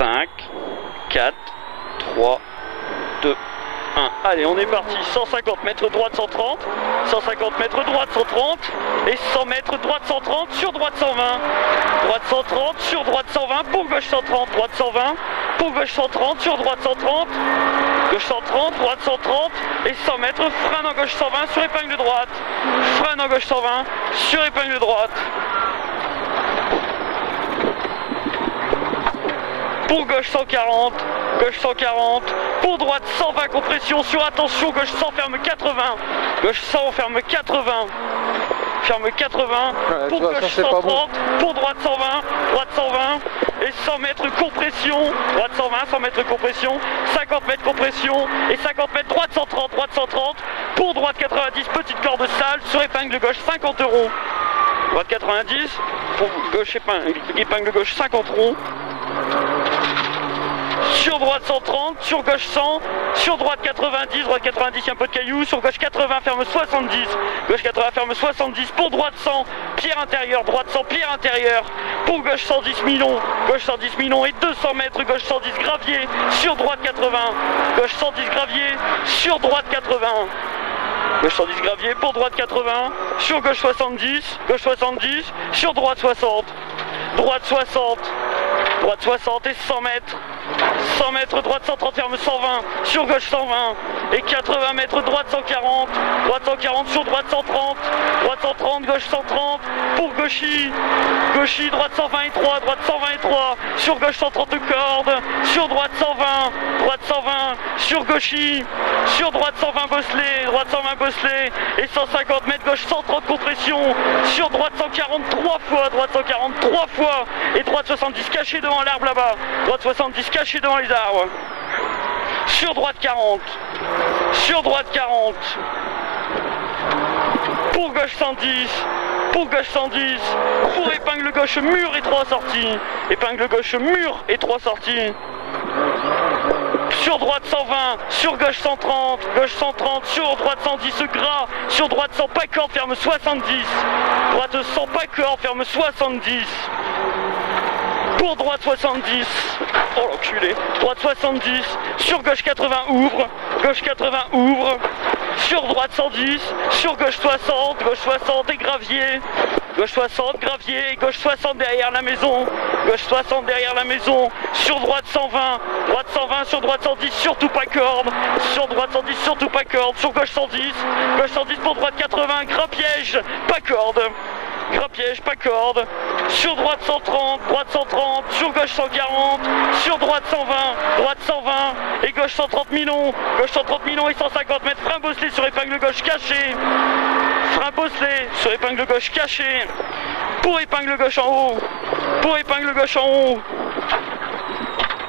5, 4, 3, 2, 1. Allez, on est parti. 150 mètres droite 130, 150 mètres droite 130 et 100 mètres droite 130 sur droite 120. Droite 130 sur droite 120 pour gauche 130, droite 120 pour gauche 130 sur droite 130, gauche 130, droite 130 et 100 mètres, frein en gauche 120 sur épingle droite, frein en gauche 120 sur épingle droite. Pour gauche 140, gauche 140, pour droite 120 compression sur attention, gauche 100 ferme 80, gauche 100 ferme 80, ferme 80, ouais, pour gauche 130, bon. Pour droite 120, droite 120 et 100 mètres compression, droite 120, 100 mètres compression, 50 mètres compression et 50 mètres droite 130, pour droite 90, petite corde sale sur épingle gauche 50 euros, droite 90, pour gauche épingle gauche 50 euros. Sur droite 130, sur gauche 100, sur droite 90, il y a un peu de cailloux, sur gauche 80, ferme 70, gauche 80, ferme 70, pour droite 100, pierre intérieure, droite 100, pierre intérieure, pour gauche 110 millions, gauche 110 millions et 200 mètres, gauche 110 gravier, sur droite 80, gauche 110 gravier, sur droite 80. Gauche 110 gravier, pour droite 80, sur gauche 70, sur droite 60, droite 60, droite 60 et 100 mètres. 100 mètres, droite 130, ferme 120, sur gauche 120 et 80 mètres, droite 140 sur droite 130, gauche 130, pour gauchy, droite 120 et 3, sur gauche 130 cordes, sur droite 120, sur gauchy, sur droite 120 bosselé, et 150 mètres, gauche 130 compression, sur droite 140 3 fois, et droite 70 caché devant l'arbre là-bas, droite 70 caché devant les arbres, sur droite 40, pour gauche 110, pour épingle gauche mur et 3 sorties, sur droite 120, sur gauche 130, sur droite 110 gras, sur droite 100 pas corde, ferme 70, droite 100 pas corde, ferme 70, pour droite 70, oh l'enculé, droite 70, sur gauche 80 ouvre, sur droite 110, sur gauche 60 et gravier, gauche 60 gravier, gauche 60 derrière la maison, sur droite 120, sur droite 110, surtout pas corde, sur droite 110, surtout pas corde, sur gauche 110 pour droite 80, gras piège, pas corde, sur droite 130, sur gauche 140, sur droite 120, et gauche 130 millions, et 150 mètres, frein bosselé sur épingle gauche caché, pour épingle gauche en haut,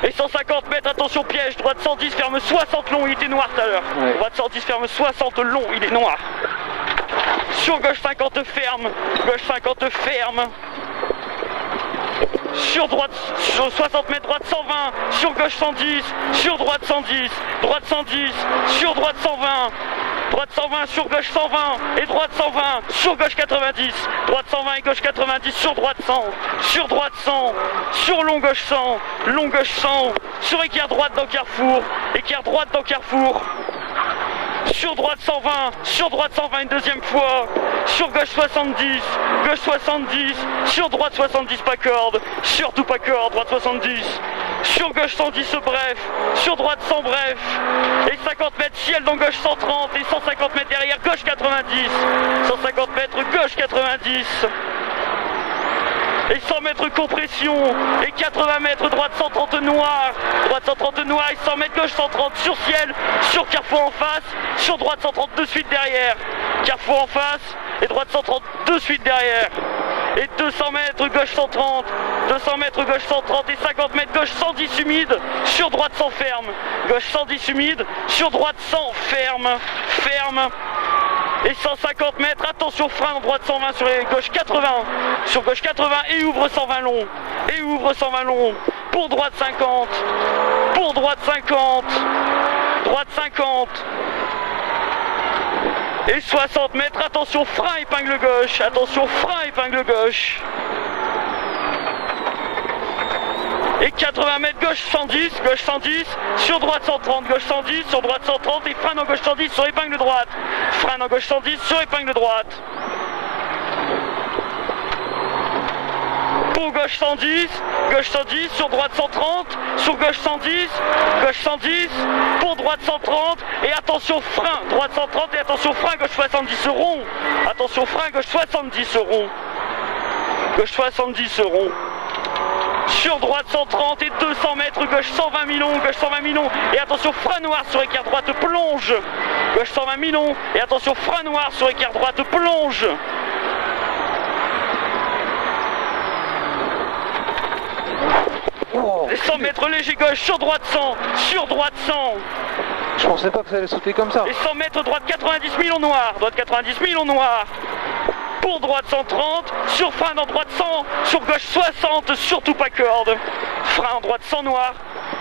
et 150 mètres, attention piège, droite 110, ferme 60 long, il était noir tout à l'heure, ouais. Droite 110, ferme 60 long, il est noir. Sur gauche 50 ferme, sur droite, sur 60 mètres, droite 120, sur gauche 110, sur droite 110, sur droite 120, sur gauche 120 et droite 120, sur gauche 90, droite 120 et gauche 90, sur droite 100, sur long gauche 100, sur écart droite dans carrefour, sur droite 120, une deuxième fois, sur gauche 70, sur droite 70 pas corde, surtout pas corde, droite 70, sur gauche 110 bref, sur droite 100 bref, et 50 mètres ciel dans gauche 130, et 150 mètres derrière gauche 90, 150 mètres gauche 90, et 100 mètres compression, et 80 mètres droite 130 noir, et 100 mètres gauche 130 sur ciel, sur carrefour en face, sur droite 130 de suite derrière, carrefour en face, et droite 130 de suite derrière, et 200 mètres gauche 130, et 50 mètres gauche 110 humide, sur droite 100 ferme, gauche 110 humide, sur droite 100 ferme, et 150 mètres, attention frein, droite 120 sur les gauche 80, et ouvre 120 long, pour droite 50, droite 50, et 60 mètres, attention frein épingle gauche, et 80 mètres, gauche 110, sur droite 130, gauche 110, sur droite 130 et freine en gauche 110 sur épingle droite. Freine en gauche 110 sur épingle droite. Pour gauche 110, sur droite 130, sur gauche 110, pour droite 130 et attention frein, droite 130 et attention frein, gauche 70 rond. Attention frein, gauche 70 rond. Gauche 70 rond. Sur droite 130 et 200 mètres, gauche 120 mi-long, gauche 120 mi-long et attention frein noir sur écart droite plonge. Gauche 120 mi-long et attention frein noir sur écart droite plonge. Les 100 mètres léger gauche, sur droite 100, sur droite 100. Je pensais pas que ça allait sauter comme ça. Les 100 mètres droite 90 millions noir, droite 90 millions noir. Pour droite 130, sur frein en droite 100, sur gauche 60, surtout pas corde. Frein en droite 100 noir,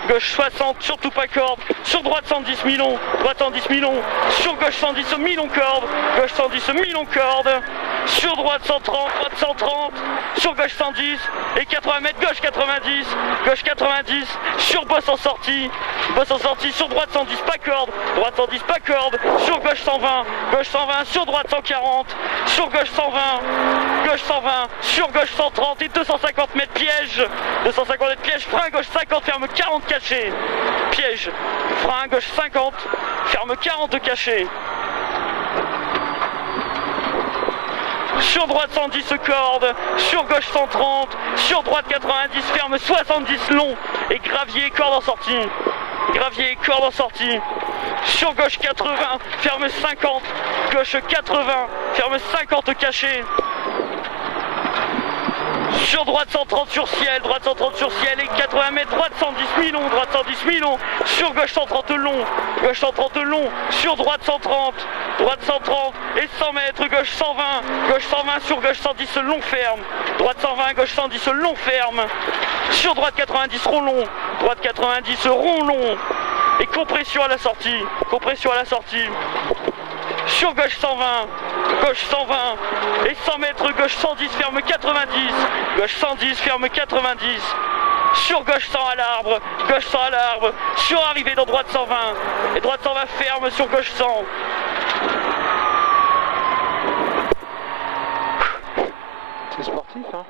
gauche 60, surtout pas corde. Sur droite 110 mi-long, droite 110 mi-long, sur gauche 110 mi-long corde, gauche 110 mi-long corde. Sur droite 130, droite 130, sur gauche 110 et 80 mètres, gauche 90, sur bosse en sortie, sur droite 110, pas corde, droite 110, pas corde, sur gauche 120, sur droite 140, sur gauche 120, sur gauche 130 et 250 mètres piège, 250 mètres piège, frein gauche 50, ferme 40 caché, piège, frein gauche 50, ferme 40 caché. Sur droite 110 corde, sur gauche 130, sur droite 90, ferme 70 long et gravier corde en sortie. Gravier corde en sortie. Sur gauche 80, ferme 50, gauche 80, ferme 50 caché. Sur droite 130 sur ciel, et 80 mètres, droite 110 mi-long, sur gauche 130 long, sur droite 130, et 100 mètres, gauche 120, sur gauche 110 long ferme, droite 120, gauche 110 long ferme, sur droite 90 rond long, et compression à la sortie, sur gauche 120, et 100 mètres, gauche 110, ferme 90, gauche 110, ferme 90, sur gauche 100 à l'arbre, sur arrivée dans droite 120, et droite 120 ferme sur gauche 100. C'est sportif, hein.